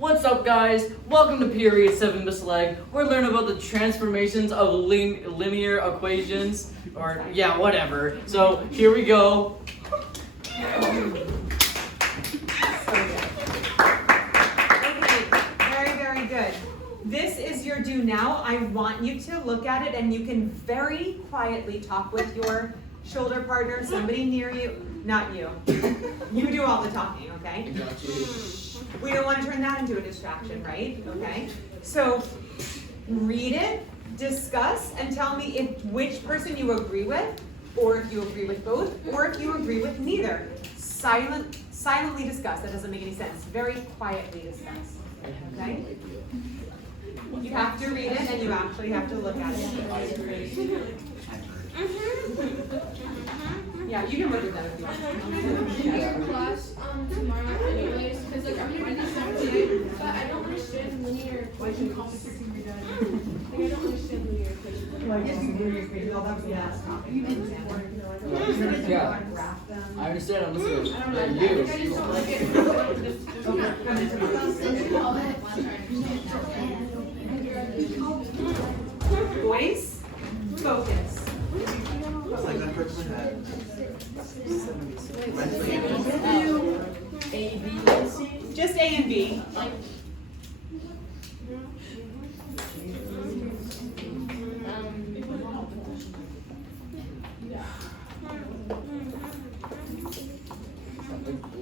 What's up, guys? Welcome to Period 7 Leg. We're learning about the transformations of linear equations, or yeah, whatever. So here we go. Okay, very good. This is your do now. I want you to look at it and you can very quietly talk with your shoulder partner, somebody near you, not you. You do all the talking, okay? We don't want to turn that into a distraction, right? Okay. So read it, discuss, and tell me which person you agree with, or if you agree with both, or if you agree with neither. Silently discuss. That doesn't make any sense. Very quietly discuss. Okay? You have to read it and you actually have to look at it. Yeah, you can look at that if you want. Yeah. Class tomorrow anyways, because like I'm gonna do some today, but I don't understand linear equation concepts. Like I don't understand linear equation. Yeah. I understand. I'm listening. I You. just don't like it. Voice, focus. It's like that person had A, B, and C. Just A and B.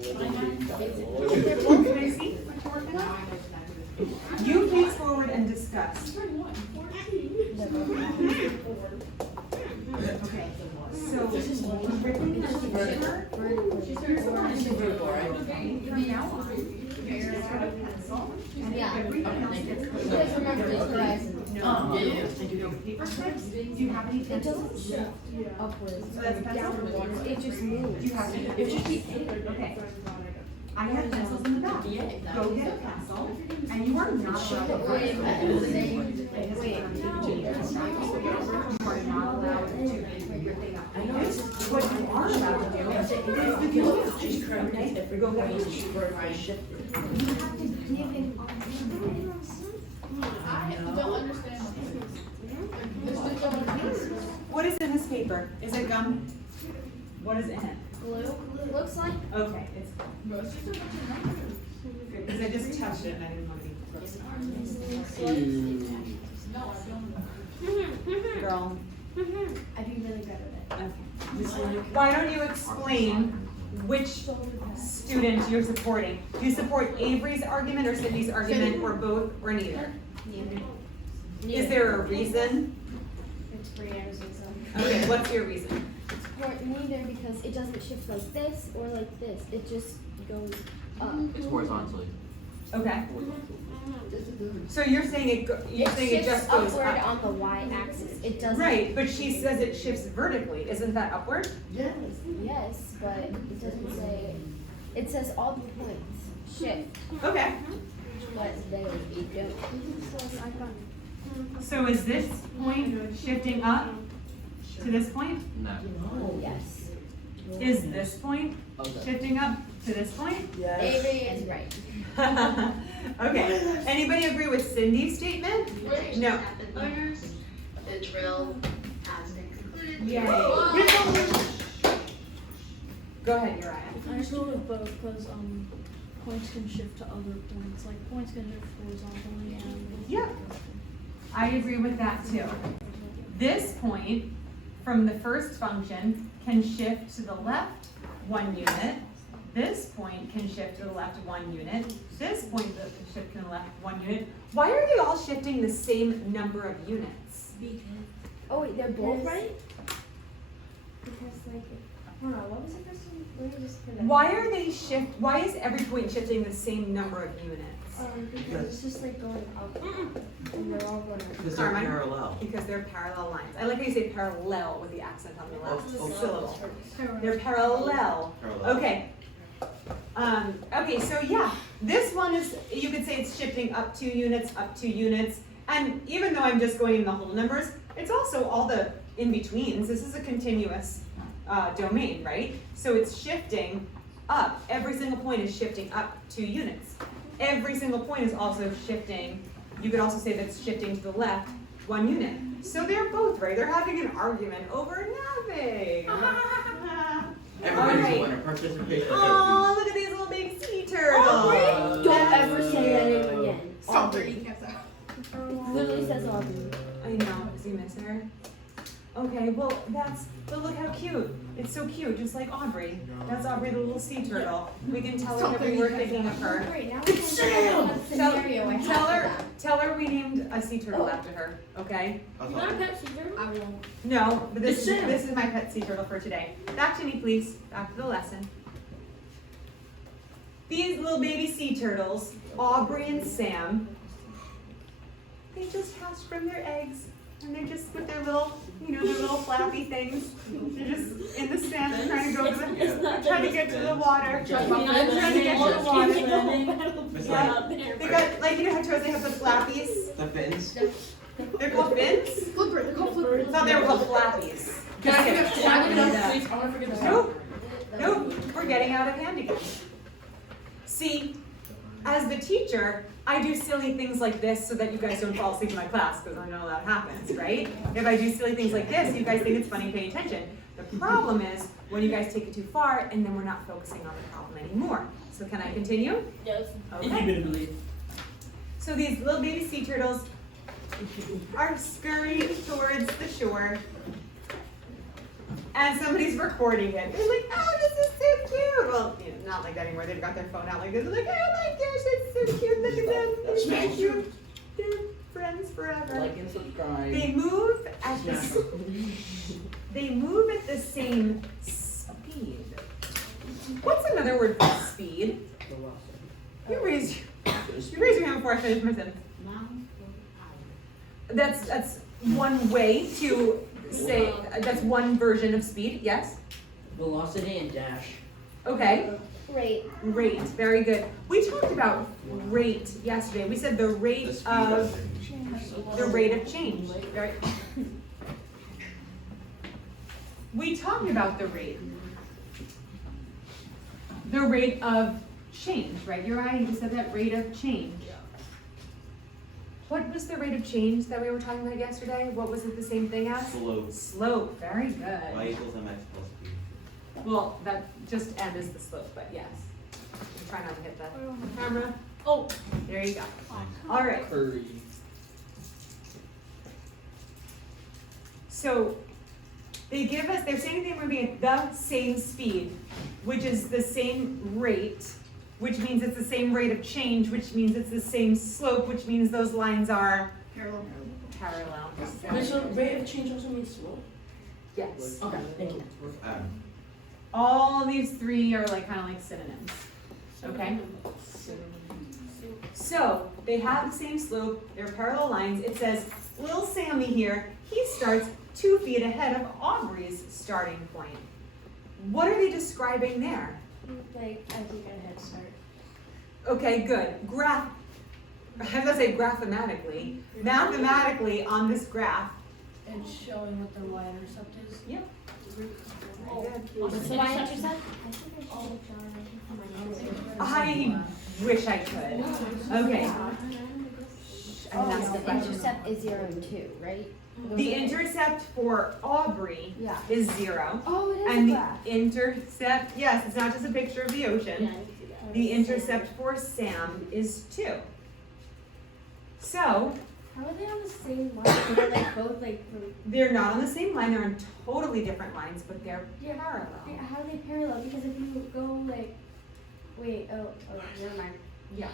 Can I see what you're working on? You face forward and discuss. Okay, so written in the paper, here's what I should do, okay? From now on, you're gonna have a pencil, and every pencil. You guys remember these guys? No. Yeah. No paper strips? Do you have any pencils? Upwards. So that's a pencil? It just moves. Do you have any? Okay. I have pencils in the back. Go get a pencil, and you are not allowed to write. You are not allowed to make your thing up. What you are allowed to do is you go get She's correct. Every go away, she's very shifted. You have to give it all. I don't understand. What is in this paper? Is it gum? What is in it? Glue? Looks like. Okay, it's good. Because I just touched it and I didn't want to be close. Girl. I'd be really good at it. Okay. Why don't you explain which student you're supporting? Do you support Avery's argument or Cindy's argument, or both, or neither? Is there a reason? It's free energy, so. Okay, what's your reason? Or neither, because it doesn't shift like this or like this. It just goes up. It's horizontally. Okay. So you're saying it Shifts just goes upward up. on the y-axis. It doesn't. Right, but she says it shifts vertically. Isn't that upward? Yes, but it doesn't say. It says all the points shift, Okay. but they don't. So is this point shifting up to this point? No. Yes. Is this point Okay. shifting up to this point? Avery is right. Okay. Anybody agree with Cindy's statement? No. Learners, the drill has been concluded. Yay. Go ahead, Uriah. I just go with both because points can shift to other points. Like points can shift horizontally and. Yep. I agree with that too. This point from the first function can shift to the left 1 unit. This point can shift to the left 1 unit. This point can shift to the left 1 unit. Why are they all shifting the same number of units? Oh wait, they're both Yes. right? Because like, hold on, what was the first one? Let me just. Why is every point shifting the same number of units? Because it's just like going up, and they're all going up. Because they're Carmine? parallel. Because they're parallel lines. I like how you say parallel with the accent on the last Oh, syllable. They're parallel. Parallel. Okay. Okay, so yeah, this one is, you could say it's shifting up 2 units, and even though I'm just going in the whole numbers, it's also all the in-betweens. This is a continuous domain, right? So it's shifting up. Every single point is shifting up 2 units. every single point is also shifting. You could also say that it's shifting to the left 1 unit. So they're both right. They're having an argument over nothing. Everybody's Alright. a winner. Participation Oh, look at these little baby sea turtles. Don't ever say that name again. Stop Aubrey. dirty cats out. Literally says Aubrey. I know, does he miss her? Okay, well, but look how cute. It's so cute, just like Aubrey. That's Aubrey, the little sea turtle. We can tell her every word thinking of her. Great, now we can talk about the scenario I have for Tell her we named a sea turtle after her, okay? I'll You tell got a you. pet sea turtle? I won't. No, but It's Sam. this is my pet sea turtle for today. Back to me, please. Back to the lesson. These little baby sea turtles, Aubrey and Sam, they just hatched from their eggs. And they're just with their little, their little flappy things. They're just in the sand trying to go to trying to get to the water. Trying to get to the water. Yeah. They got, like, how Troy, they have the flappies. The fins. They're called fins? Flipper, they're called flippers. I thought they were called flappies. Can I get a please? I want to figure this out. Nope, we're getting out of hand again. See, as the teacher, I do silly things like this so that you guys don't fall asleep in my class, because I know that happens, right? If I do silly things like this, you guys think it's funny, pay attention. The problem is when you guys take it too far and then we're not focusing on the problem anymore. So can I continue? Yes. Okay. So these little baby sea turtles are scurrying towards the shore. And somebody's recording it. They're like, oh, this is so cute. Well, not like that anymore. They've got their phone out like this. They're like, oh my gosh, it's so cute. Look at them. They're so cute. They're friends forever. Like and subscribe. They move at the same speed. What's another word for speed? You raise your hand before I finish my sentence. That's one way to say, that's one version of speed, yes? Velocity and dash. Okay, Great. rate, very good. We talked about rate yesterday. We said the rate The speed of, it. the rate of change, right? We talked about the rate. The rate of change, right? You're right, you said that rate of change. What was the rate of change that we were talking about yesterday? What was it the same thing as? Slope. Slope, very Y good. equals mx plus b. Well, that just M is the slope, but yes. Try not to hit the camera. Oh. There you go. All right. Curry. So they're saying they're moving at the same speed, which is the same rate, which means it's the same rate of change, which means it's the same slope, which means those lines are Parallel. parallel. Wait, so rate of change also means slope? Yes. Okay, thank you. All these three are kind of like synonyms. Okay? So they have the same slope, they're parallel lines. It says, little Sammy here, he starts 2 feet ahead of Aubrey's starting point. What are they describing there? Like, I think I had to start. Okay, good. I was gonna say graphematically. Mathematically, on this graph. It's showing what the y-intercept is. Yep. Oh. Very So my intercept? I think I should have I wish I could. Okay. And that's Oh, the the question. intercept is 0 and 2, right? The intercept for Aubrey Yeah. is 0. Oh, it is And a the graph. intercept, yes, it's not just a picture of the ocean. The intercept for Sam is 2. So, How are they on the same line? They're like both like from, they're not on the same line, they're on totally different lines, but they're yeah, parallel. how are they parallel? Because if you go like, wait, oh, never mind. Yeah.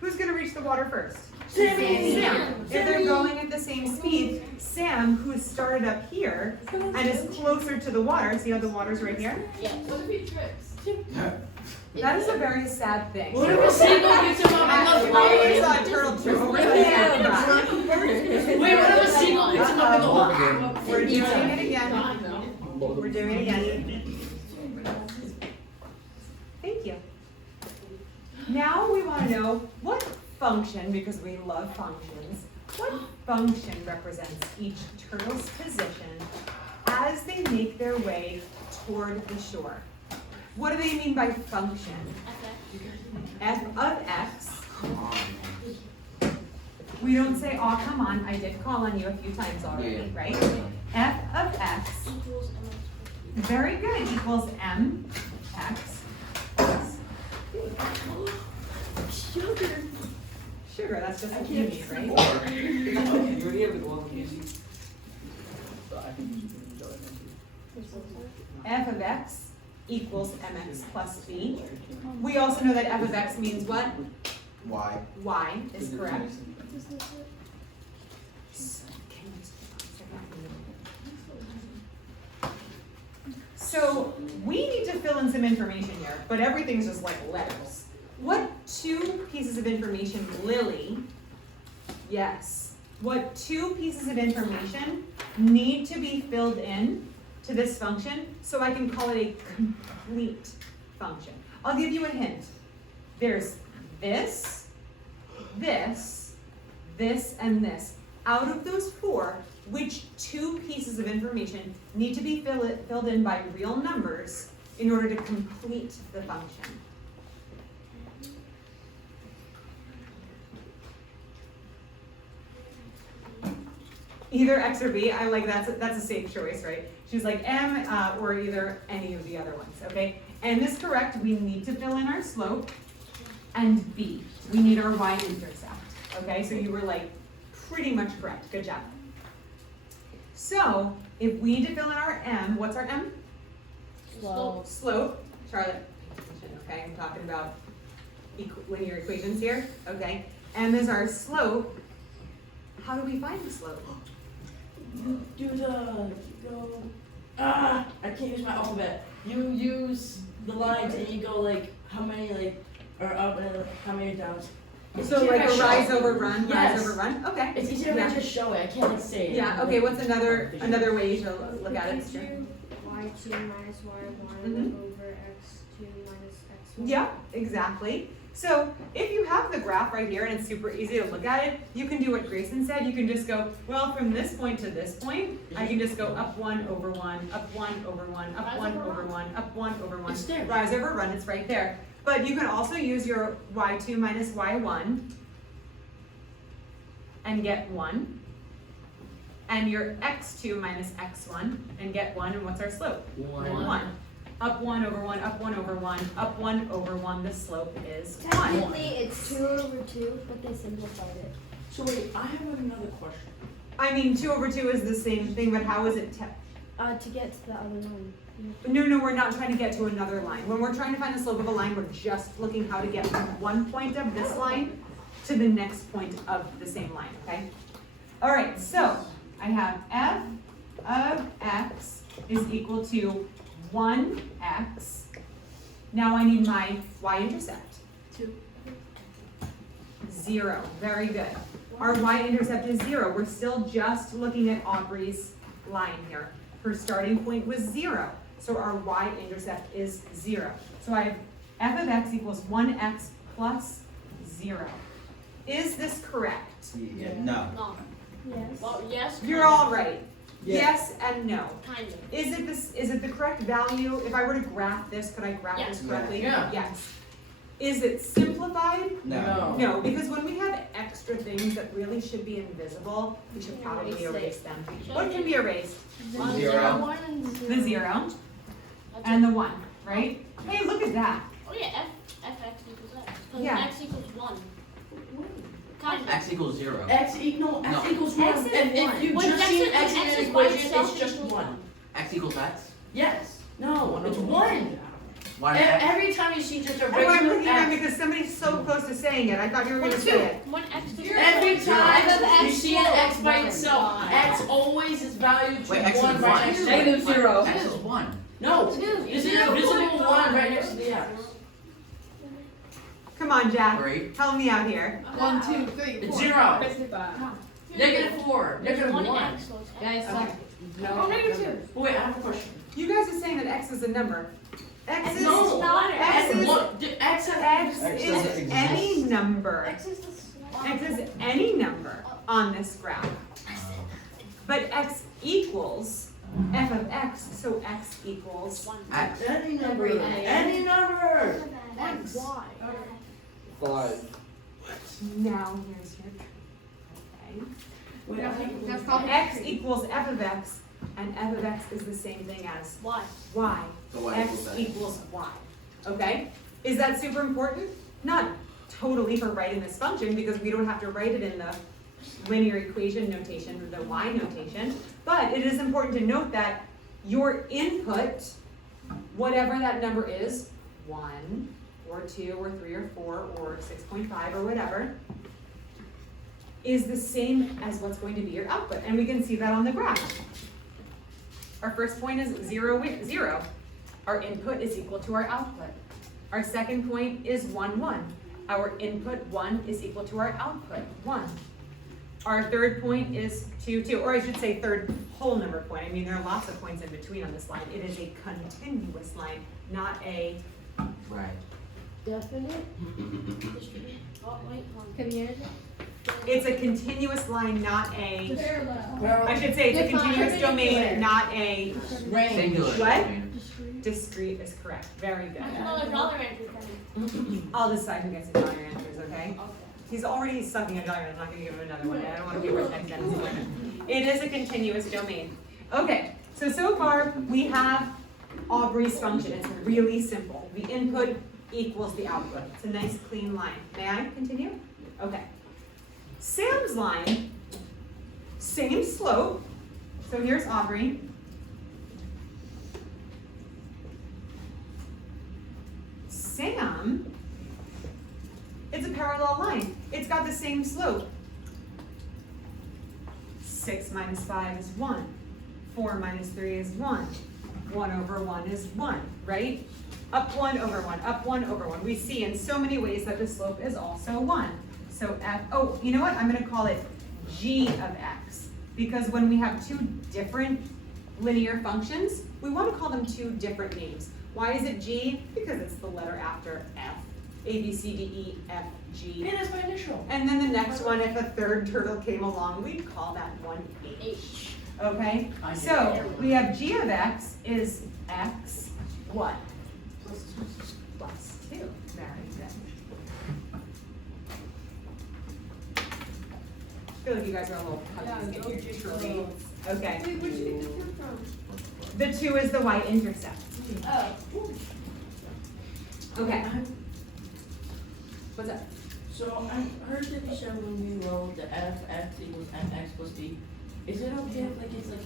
Who's gonna reach the water first? Sammy. Sam. If they're going at the same speed, Sam, who started up here and is closer to the water, see how the water's right here? What if he trips? That is a very sad thing. What if a seagull gets him up in the I water? saw a turtle trip over the head. Wait, what if a seagull gets him up in the water? We're doing it again. We're doing it again. Thank you. Now we want to know what function, because we love functions, what function represents each turtle's position as they make their way toward the shore? What do they mean by function? f of x, Come on, man. we don't say, oh, come on, I did call on you a few times already, Yeah. right? F of x, Equals mx. very good, equals m x plus Sugar. sugar, that's just what you need, right? Or, You already have the glove easy. So I can use the other one F of x equals mx plus b. We also know that f of x means what? why? Y is correct. So we need to fill in some information here, but everything's just like letters. What two pieces of information, Lily? Yes. What two pieces of information need to be filled in to this function so I can call it a complete function? I'll give you a hint. There's this, this, this, and this. Out of those four, which two pieces of information need to be filled in by real numbers in order to complete the function? Either X or B. I like that's a safe choice, right? She's like M or either any of the other ones, okay? N is correct. We need to fill in our slope. And B, we need our y-intercept, okay? So you were like pretty much correct. Good job. So if we need to fill in our M, what's our M? Slope. Slope. Charlotte, pay attention, okay? I'm talking about linear equations here, okay? M is our slope. How do we find the slope? Do the, I can't use my alphabet. You use the lines and you go like, how many like, are up and how many downs. It's So easier like if I a show rise it. over run, rise Yes. over run, okay. It's easier if Yeah. I just show it, I can't like say it. Yeah, okay, what's another way you should look at it? Could you y2 minus y1 Mhm. over x2 minus x1? Yeah, exactly. So if you have the graph right here and it's super easy to look at it, you can do what Grayson said. You can just go, well, from this point to this point, I can just go up 1 over 1, up 1 over 1, up 1 over 1, up 1 over 1. It's there. Rise over run, it's right there. But you can also use your y2 minus y1 and get 1. And your x2 minus x1 and get 1. And what's our slope? 1. Up 1 over 1, up 1 over 1, up 1 over 1, the slope is 1. Technically, it's 2 over 2, but they simplified it. So wait, I have another question. I mean, 2 over 2 is the same thing, but how is it? To get to the other line. No, we're not trying to get to another line. When we're trying to find the slope of a line, we're just looking how to get from one point of this line to the next point of the same line, okay? All right, so I have f of x is equal to 1x. Now I need my y-intercept. 2. 0, very good. Our y-intercept is 0. We're still just looking at Aubrey's line here. Her starting point was 0, so our y-intercept is 0. So I have f of x equals 1x plus 0. Is this correct? Yeah, no. No. Yes. Well, yes. You're all right. Yeah. Yes and no. Kind of. Is it the correct value? If I were to graph this, could I graph Yes. this correctly? Yeah. Yes. Is it simplified? No. No, because when we have extra things that really should be invisible, we should probably erase them. What can be erased? 0. 1 and 0. The 0 and the 1, right? Hey, look at that. Oh yeah, fx equals x. Because Yeah. x equals 1. Kind of. X equals 0. X equals No. 1. X is And if 1. you When just X see is- an X in X an is by equation, itself it's just equals 1. X equals X? Yes. No, it's 1. Why not X? Every time you see just a Oh, I'm regular looking at it X. because somebody's so close to saying it. I thought you were going to say it. When x equals Every time X you see an X by slope. itself, X always is valued to Wait, X is 1 right 1. next to it. Negative 0. X is 1. No, there's an invisible 1 right next to the X. Come on, Jack. 3. Help me out here. 1, 2, 3, It's 4. 0. Negative 4. Negative 1. X, so it's Guys, X. Okay. no. negative But wait, I have a question. You guys are saying that x is a number. X is No. not X is X has X X is doesn't exist. any number. X is the slope. X is any number on this graph. But x equals f of x, so x equals X. any number. Any number. X. Y. 5. Now here's your trick. Okay. Wait, That's called X equals f of x, and f of x is the same thing as Why? y. So y X equals that. equals y. Okay? Is that super important? Not totally for writing this function, because we don't have to write it in the linear equation notation or the y notation, but it is important to note that your input, whatever that number is, 1 or 2 or 3 or 4 or 6.5 or whatever, is the same as what's going to be your output. And we can see that on the graph. Our first point is 0, 0. Our input is equal to our output. Our second point is 1, 1. Our input 1 is equal to our output 1. Our third point is 2, 2, or I should say third whole number point. I mean, there are lots of points in between on this line. It is a continuous line, not a, Right. Definite. Oh, wait, Can you hear it? it's a continuous line, not a, Parallel. I should say it's a Define. continuous domain, not a range. Singular. What? domain. discrete is correct. Very good. Another answer. I'll decide who gets to draw your answers, okay? He's already sucking a diamond. I'm not going to give him another one. I don't want to be worth next time. It is a continuous domain. Okay, so far we have Aubrey's function. It's really simple. The input equals the output. It's a nice clean line. May I continue? Okay. Sam's line, same slope. So here's Aubrey. Sam, it's a parallel line. It's got the same slope. 6 minus 5 is 1. 4 minus 3 is 1. 1 over 1 is 1, right? Up 1 over 1, up 1 over 1. We see in so many ways that the slope is also 1. So f, oh, you know what? I'm going to call it g of x. Because when we have two different linear functions, we want to call them two different names. Why is it g? Because it's the letter after f. A, B, C, D, E, F, G. It is my initial. And then the next one, if a third turtle came along, we'd call that one H. Okay? So we have g of x is x what? Plus 2. Very good. I feel like you guys are a little puppies in your tree. Okay. Wait, where'd you get the 2 from? The 2 is the y-intercept. Oh. Okay. What's up? So I heard that you said when we wrote the f(x) equals fx plus b, is it okay if like it's like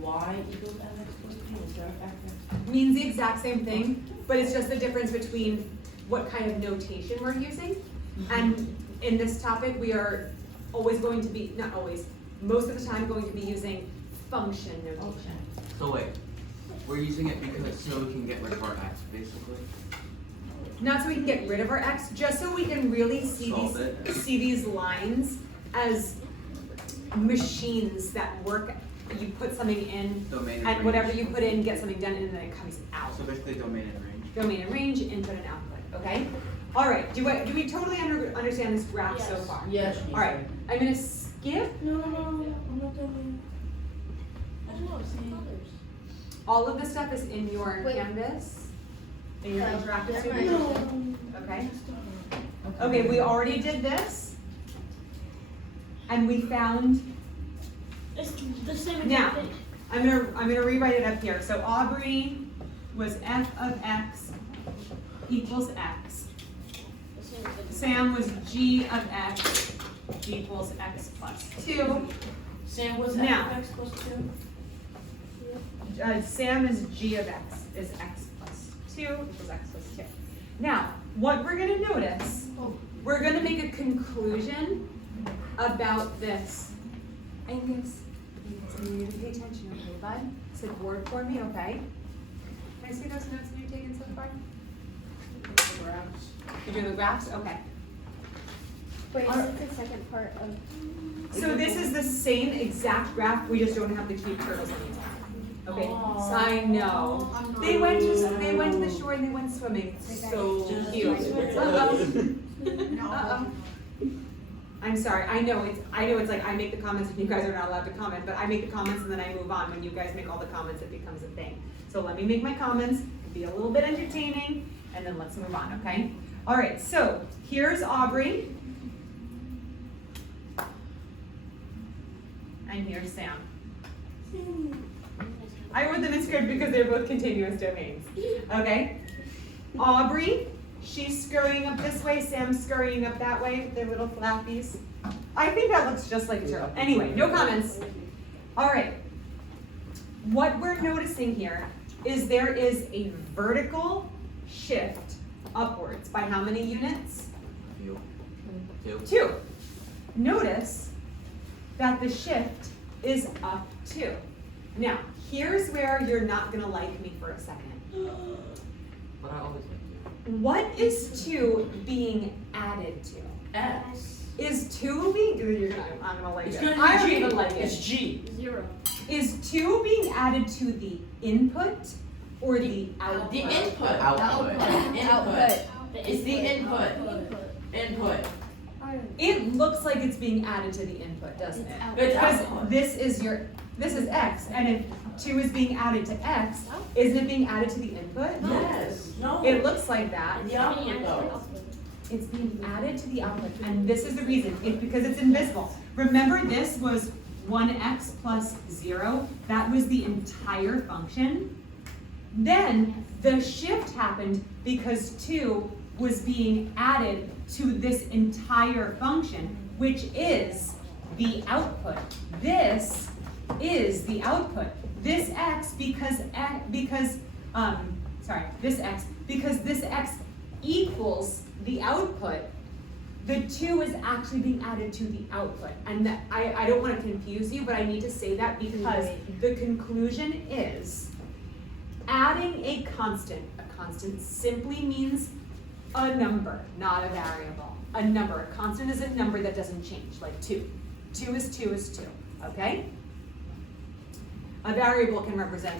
y equals fx plus b instead of fx? Means the exact same thing, but it's just the difference between what kind of notation we're using. And in this topic, we are always going to be, not always, most of the time going to be using function notation. So wait, we're using it because so we can get rid of our x, basically. Not so we can get rid of our x, just so we can really Solve it. see these lines as machines that work. You put something in, Domain and and range. whatever you put in, get something done, and then it comes out. So basically domain and range. Domain and range, input and output, okay? All right, do we totally understand this graph so Yes. far? Yes. All right, I'm gonna skip No, I'm not done. I don't know, see. all of the stuff is in your Wait. canvas, in your interactive never supervision, okay? Okay, we already did this, and we found. It's the same Now, exact thing. I'm gonna rewrite it up here. So Aubrey was f of x equals x. The same exact Sam was g of x equals x plus 2. Sam was Now. fx plus 2? Sam is g of x is x plus 2 equals x plus 2. Now, what we're gonna notice, we're gonna make a conclusion about this. Angus, I need you to pay attention, okay, bud? Sit board for me, okay? Can I see those notes that you've taken so far? The graphs. You're doing the graphs? Okay. Wait, is it the second part of? So this is the same exact graph, we just don't have the cute turtles anymore. Okay, so I know. They went to the shore and they went swimming. It's so cute. Uh-oh. I'm sorry, I know it's like I make the comments and you guys are not allowed to comment, but I make the comments and then I move on. When you guys make all the comments, it becomes a thing. So let me make my comments, be a little bit entertaining, and then let's move on, okay? All right, so here's Aubrey. And here's Sam. I wrote them in script because they're both continuous domains. Okay? Aubrey, she's scurrying up this way, Sam's scurrying up that way, their little flappies. I think that looks just like a turtle. Anyway, no comments. All right. What we're noticing here is there is a vertical shift upwards by how many units? Two. 2. Notice that the shift is up 2. Now, here's where you're not gonna like me for a second. But I always like to. What is 2 being added to? X. Is 2 being, I'm gonna like It's it. gonna be I don't G. even like It's it. G. 0. Is 2 being added to the input or the output? The input. Output. Input. It's the input. Input. It looks like it's being added to the input, doesn't it? It's Because output. this is X, and if 2 is being added to X, isn't it being added to the input? Yes. No. It looks like that. The output though. It's being added to the output, and this is the reason, it's because it's invisible. Remember, this was 1x plus 0, that was the entire function. Then the shift happened because 2 was being added to this entire function, which is the output. This is the output. This x because this x equals the output, the 2 is actually being added to the output. And that, I don't want to confuse you, but I need to say that because the conclusion is adding a constant simply means a number, not a variable. A number, a constant is a number that doesn't change, like 2. 2 is 2 is 2, okay? A variable can represent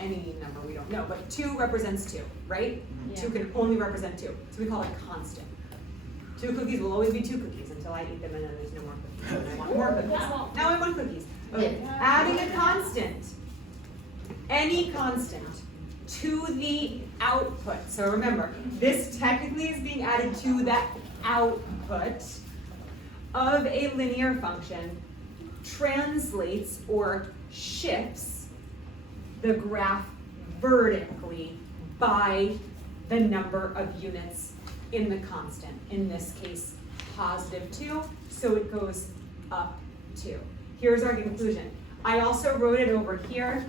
any number we don't know, but 2 represents 2, right? Yeah. 2 can only represent 2, so we call it constant. 2 cookies will always be 2 cookies until I eat them and then there's no more cookies. And I want more cookies. Now I want cookies. Okay, adding a constant, any constant, to the output. So remember, this technically is being added to the output of a linear function, translates or shifts the graph vertically by the number of units in the constant. In this case, positive 2, so it goes up 2. Here's our conclusion. I also wrote it over here.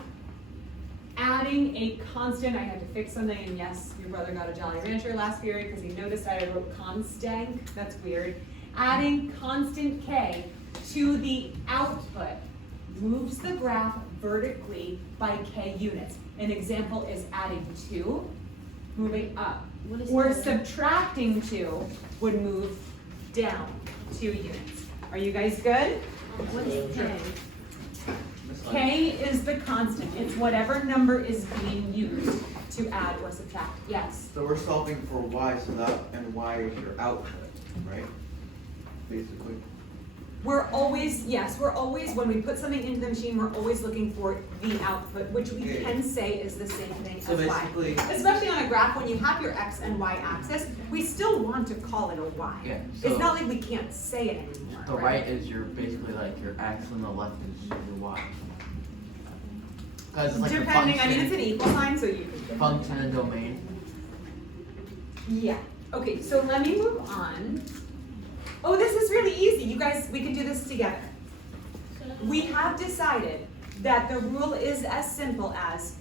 Adding a constant, I had to fix something, and yes, your brother got a Jolly Rancher last period because he noticed that I wrote constank. That's weird. Adding constant k to the output moves the graph vertically by k units. An example is adding 2, moving up. Or subtracting 2 would move down 2 units. Are you guys good? What is k? K is the constant. It's whatever number is being used to add or subtract. Yes? So we're solving for y, so that, and y is your output, right? Basically. We're always, when we put something into the machine, we're always looking for the output, which we Yeah. can say is the same thing So as y. basically, Especially on a graph, when you have your x and y axis, we still want to call it a y. Yeah, It's so- not like we can't say it anymore. The right is your basically like your x and the left is your y. Because it's like Depending, a I mean, function, it's an equal sign, so you can. function and domain. Yeah, okay, so let me move on. Oh, this is really easy, you guys, we can do this together. We have decided that the rule is as simple as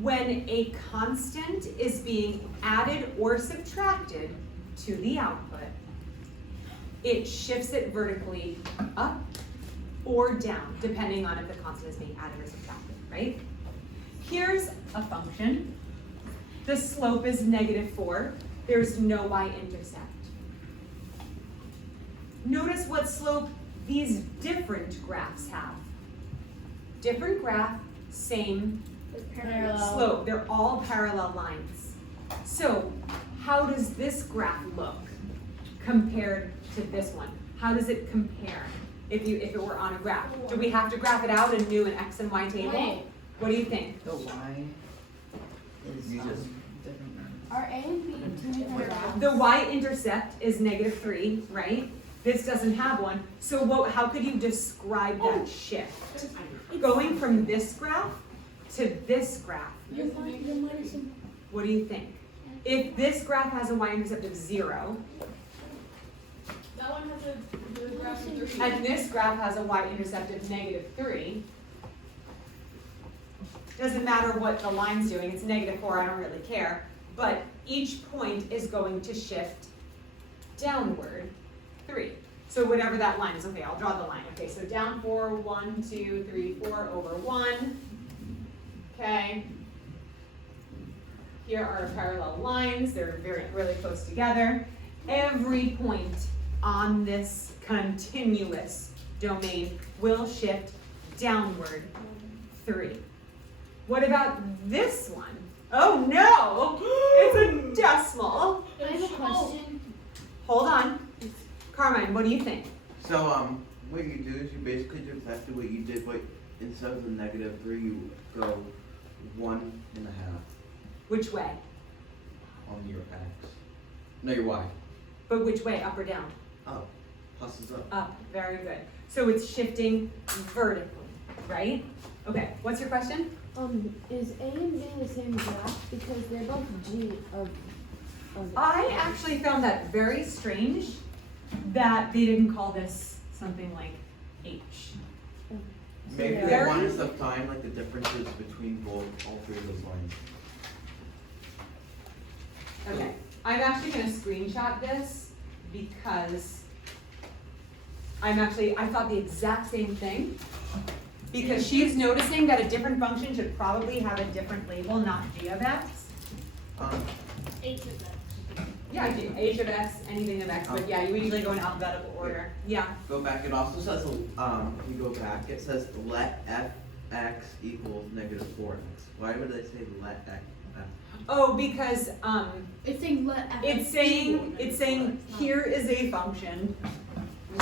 when a constant is being added or subtracted to the output, it shifts it vertically up or down, depending on if the constant is being added or subtracted, right? Here's a function. The slope is -4. There's no y-intercept. Notice what slope these different graphs have. Different graph, same Parallel. slope. They're all parallel lines. So how does this graph look compared to this one? How does it compare if it were on a graph? Do we have to graph it out and do an x and y table? Wait. What do you think? The y is You just- different than Are A and B two different graphs? The y-intercept is -3, right? This doesn't have one. So how could you describe that shift? Going from this graph to this graph. You're minusing. What do you think? If this graph has a y-intercept of 0, That one has the graph of 3. and this graph has a y-intercept of -3, doesn't matter what the line's doing, it's -4, I don't really care, but each point is going to shift downward 3. So whatever that line is, okay, I'll draw the line. Okay, so down 4, 1, 2, 3, 4 over 1. Okay. Here are parallel lines, they're really close together. Every point on this continuous domain will shift downward 3. What about this one? Oh no! It's a decimal. I have a question. Hold on. Carmine, what do you think? So, what you do is you basically do exactly what you did, but instead of the -3, you go 1.5 Which way? on your x. No, your y. But which way, up or down? Up. Plus is up. Up, very good. So it's shifting vertically, right? Okay, what's your question? Is A and B the same graph? Because they're both G of I actually found that very strange that they didn't call this something like H. Maybe they Very- want us to find like the differences between all 3 of those lines. Okay, I'm actually gonna screenshot this because I thought the exact same thing. Because she's noticing that a different function should probably have a different label, not g of x. H of that. Yeah, h of x, anything of x, but yeah, you usually go in alphabetical order. Yeah, Go back, it also says, you go back, it says let fx equals -4x. Why would they say let x? oh, because, It's saying let F. it's saying, here is a function,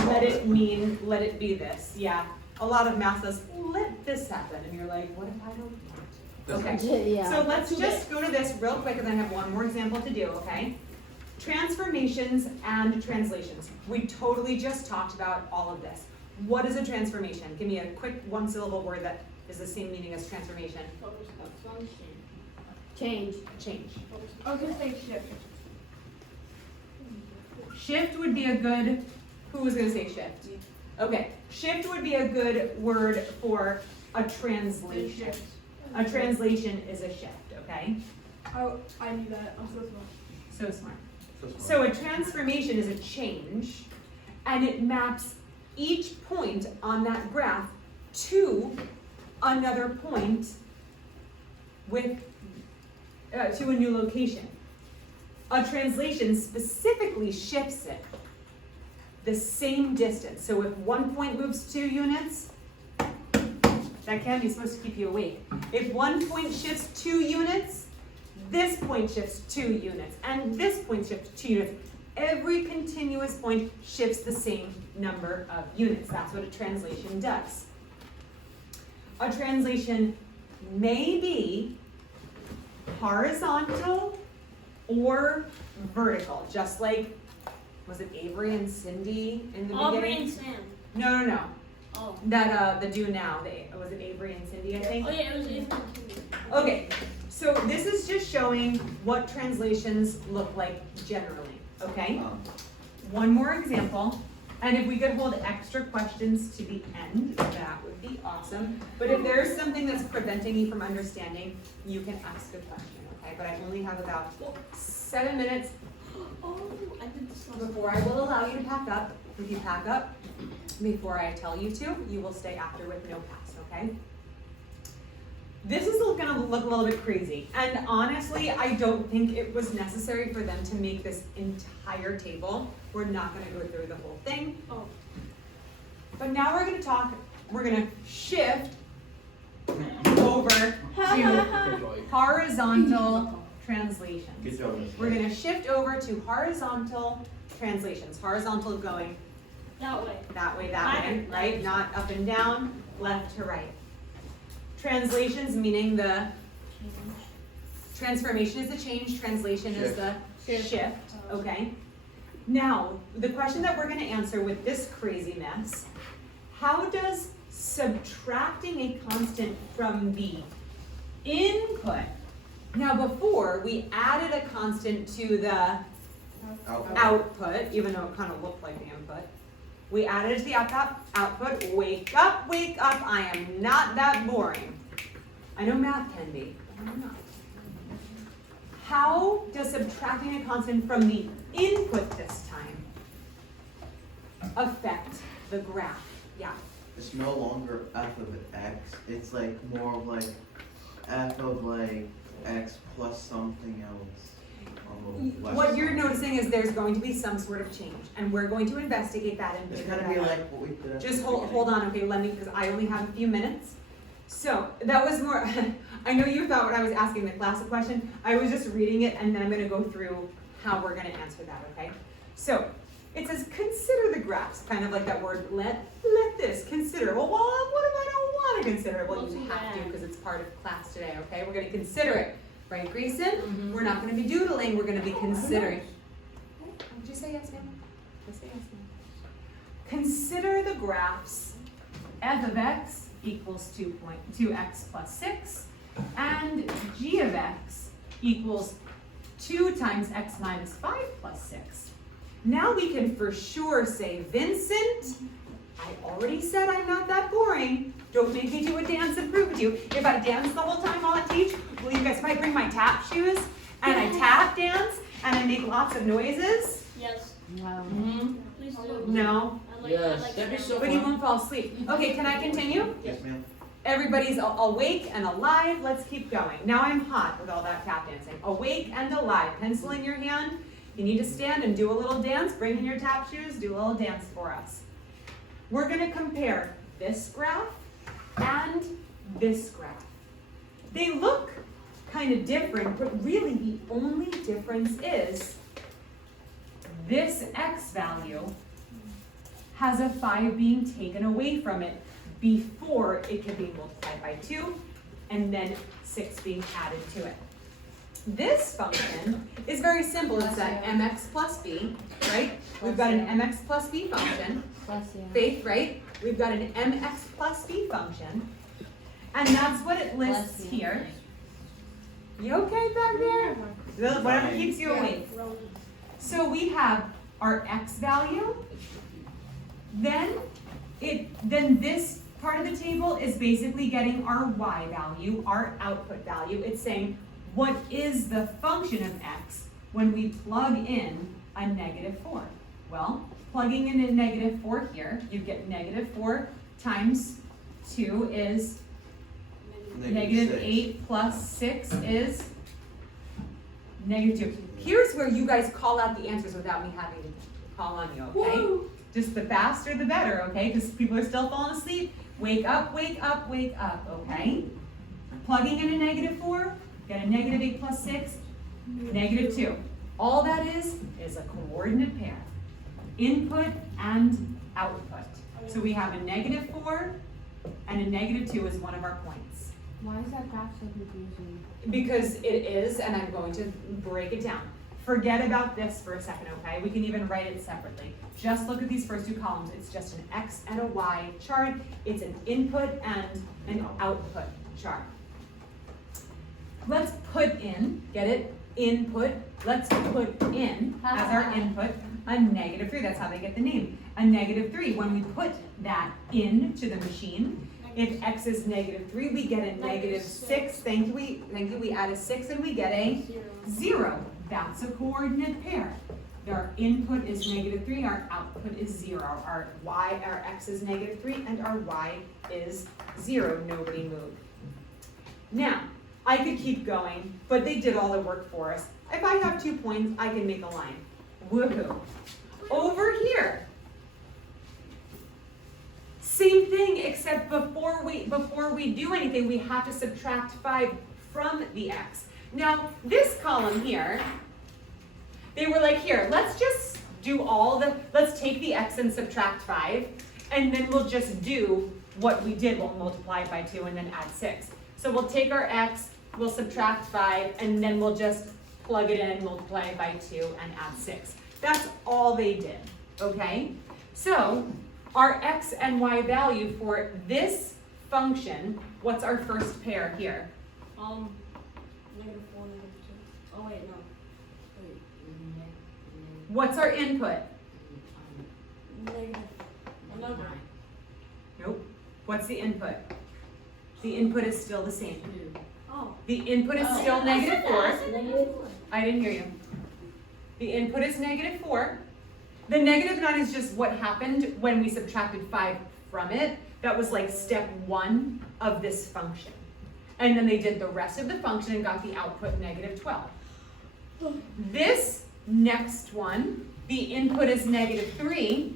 let it be this, yeah. A lot of math says, let this happen, and you're like, what if I don't want? Okay. Yeah. So let's just go to this real quick, and then I have one more example to do, okay? Transformations and translations. We totally just talked about all of this. What is a transformation? Give me a quick one-syllable word that is the same meaning as transformation. Change. Change. I was gonna say shift. Shift would be a good, who was gonna say shift? Okay, shift would be a good word for a translation. A translation is a shift, okay? Oh, I knew that. I'm so smart. So smart. So a transformation is a change, and it maps each point on that graph to another point with, to a new location. A translation specifically shifts it the same distance. So if one point moves 2 units, that candy's supposed to keep you awake. If one point shifts 2 units, this point shifts 2 units, and this point shifts 2 units. Every continuous point shifts the same number of units. That's what a translation does. A translation may be horizontal or vertical, just like, was it Avery and Cindy in the Aubrey beginning? and Sam. No. Oh. That, the do now, was it Avery and Cindy, I think? Oh yeah, it was Avery. Okay, so this is just showing what translations look like generally, okay? One more example, and if we could hold extra questions to the end, that would be awesome. But if there's something that's preventing you from understanding, you can ask a question, okay? But I only have about 7 minutes Oh, I did this last before I will allow you to pack up. If you pack up before I tell you to, you will stay after with no pass, okay? This is gonna look a little bit crazy, and honestly, I don't think it was necessary for them to make this entire table. We're not gonna go through the whole thing. Oh. But now we're gonna shift over to horizontal translations. Good job, Miss. We're gonna shift over to horizontal translations. Horizontal going That way. that way, right? Not up and down, left to right. Translations meaning the Transformation is the change, translation is the Shift. shift, okay? Now, the question that we're gonna answer with this crazy mess, how does subtracting a constant from the input, now before, we added a constant to the output, even though it kind of looked like the input. We added it to the output, wake up, I am not that boring. I know math can be, but I'm not. How does subtracting a constant from the input this time affect the graph? Yeah. It's no longer f of x, it's like more of like f of like x plus something else. What you're noticing is there's going to be some sort of change, and we're going to investigate that and It's figure gonna that be out. like what we did at the Just hold beginning. on, okay, let me, because I only have a few minutes. So, that was more, I know you thought when I was asking the class a question, I was just reading it, and then I'm gonna go through how we're gonna answer that, okay? So, it says, consider the graphs, kind of like that word, let this, consider. Well, what if I don't wanna consider it? Well, you have to, because it's part of class today, okay? We're gonna consider it, right, Grayson? We're not gonna be doodling, we're gonna be considering. Did you say yes, ma'am? Just say yes, ma'am. Consider the graphs f of x equals 2x plus 6, and g of x equals 2 times x minus 5 plus 6. Now we can for sure say, Vincent, I already said I'm not that boring. Don't make me do a dance and prove it to you. If I dance the whole time while I teach, will you guys, if I bring my tap shoes and I tap dance and I make lots of noises? Yes. Please do. No, Yes. That'd be so but you fun. won't fall asleep. Okay, can I continue? Yes, ma'am. Everybody's awake and alive. Let's keep going. Now I'm hot with all that tap dancing. Awake and alive. Pencil in your hand. You need to stand and do a little dance. Bring in your tap shoes. Do a little dance for us. We're going to compare this graph and this graph. They look kind of different, but really the only difference is this x value has a 5 being taken away from it before it can be multiplied by 2, and then 6 being added to it. This function is very simple. It's that mx plus b, right? We've got an mx plus b function. Faith, right? We've got an mx plus b function. And that's what it lists here. You okay back there? Whatever keeps you awake. So we have our x value. Then this part of the table is basically getting our y value, our output value. It's saying, what is the function of x when we plug in a -4? Well, plugging in a -4 here, you get -4 times 2 is -8 plus 6 is -2. Here's where you guys call out the answers without me having to call on you, okay? Woo! Just the faster the better, okay? Because people are still falling asleep. Wake up, wake up, wake up, okay? Plugging in a -4, get a -8 plus 6, -2. All that is a coordinate pair. Input and output. So we have a -4 and a -2 is one of our points. Why is that graph so confusing? Because it is, and I'm going to break it down. Forget about this for a second, okay? We can even write it separately. Just look at these first two columns. It's just an X and a Y chart. It's an input and an output chart. Let's put in, get it? Input. Let's put in, as our input, a -3. That's how they get the name. A -3. When we put that into the machine, if X is -3, we get a -6. Thank you. We add a 6 and we get a 0. That's a coordinate pair. Our input is -3, our output is 0. Our X is -3 and our Y is 0. Nobody moved. Now, I could keep going, but they did all the work for us. If I have 2 points, I can make a line. Woohoo. Over here, same thing, except before we do anything, we have to subtract 5 from the X. Now, this column here, they were like, here, let's just do let's take the X and subtract 5, and then we'll just do what we did. We'll multiply it by 2 and then add 6. So we'll take our X, we'll subtract 5, and then we'll just plug it in, multiply it by 2, and add 6. That's all they did, okay? So, our x and y value for this function, what's our first pair here? -4, -2. Oh wait, no. What's our input? Negative. Another. Nope. What's the input? The input is still the same. Oh. The input is still negative 4. -4. I didn't hear you. The input is negative 4. The negative 9 is just what happened when we subtracted 5 from it. That was like step 1 of this function. And then they did the rest of the function and got the output negative 12. This next one, the input is negative 3.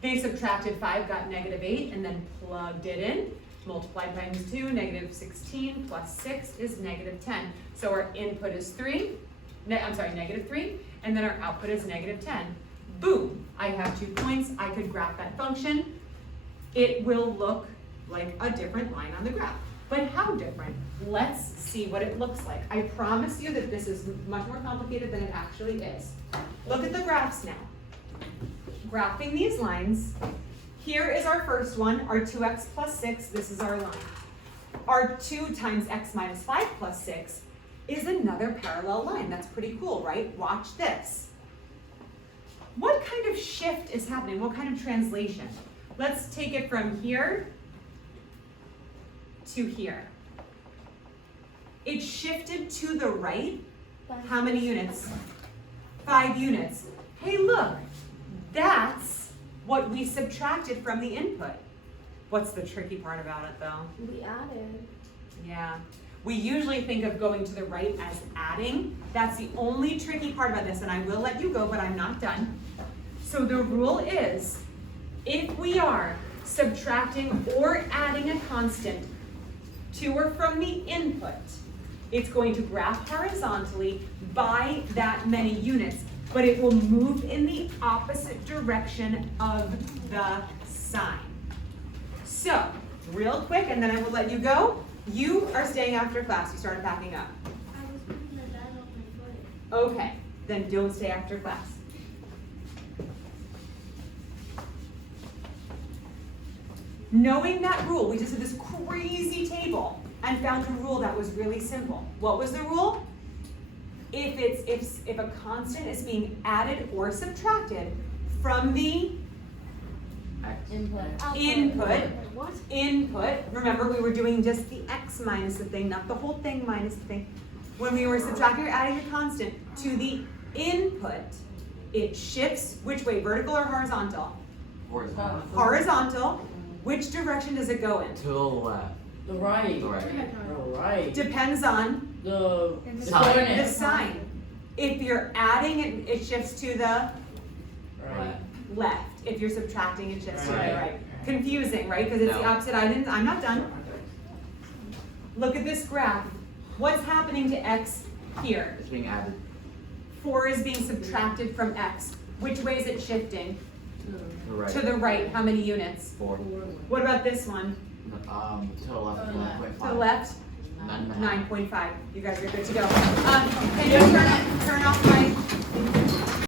They subtracted 5, got negative 8, and then plugged it in. Multiplied times 2, negative 16, plus 6 is negative 10. So our input is 3, negative 3, and then our output is negative 10. Boom, I have 2 points. I could graph that function. It will look like a different line on the graph. But how different? Let's see what it looks like. I promise you that this is much more complicated than it actually is. Look at the graphs now. Graphing these lines, here is our first one, our 2x plus 6, this is our line. Our 2 times x minus 5 plus 6 is another parallel line. That's pretty cool, right? Watch this. What kind of shift is happening? What kind of translation? Let's take it from here to here. It shifted to the right. How many units? 5 units. Hey, look, that's what we subtracted from the input. What's the tricky part about it, though? We added. Yeah. We usually think of going to the right as adding. That's the only tricky part about this, and I will let you go, but I'm not done. So the rule is, if we are subtracting or adding a constant to or from the input, it's going to graph horizontally by that many units, but it will move in the opposite direction of the sign. So, real quick, and then I will let you go. You are staying after class. You started packing up. I was putting my bag off my foot. Okay, then don't stay after class. Knowing that rule, we just did this crazy table and found a rule that was really simple. What was the rule? If a constant is being added or subtracted from the input, remember we were doing just the x minus the thing, not the whole thing minus the thing. When we were subtracting or adding the constant to the input, it shifts which way, vertical or horizontal? Horizontal. Horizontal. Which direction does it go in? To the left. The right. The right. The right. Depends on The Sign. the sign. If you're adding it, it shifts to the Right. left. If you're subtracting, it shifts to the Right. right. Confusing, right? Because it's the No. opposite. I'm not done. Look at this graph. What's happening to x here? It's being added. 4 is being subtracted from x. Which way is it shifting? To the right. To the right. How many units? 4. What about this one? To the left. To the left. 1.5. To the left? 9.5. 9.5. You guys are good to go. Can you turn off my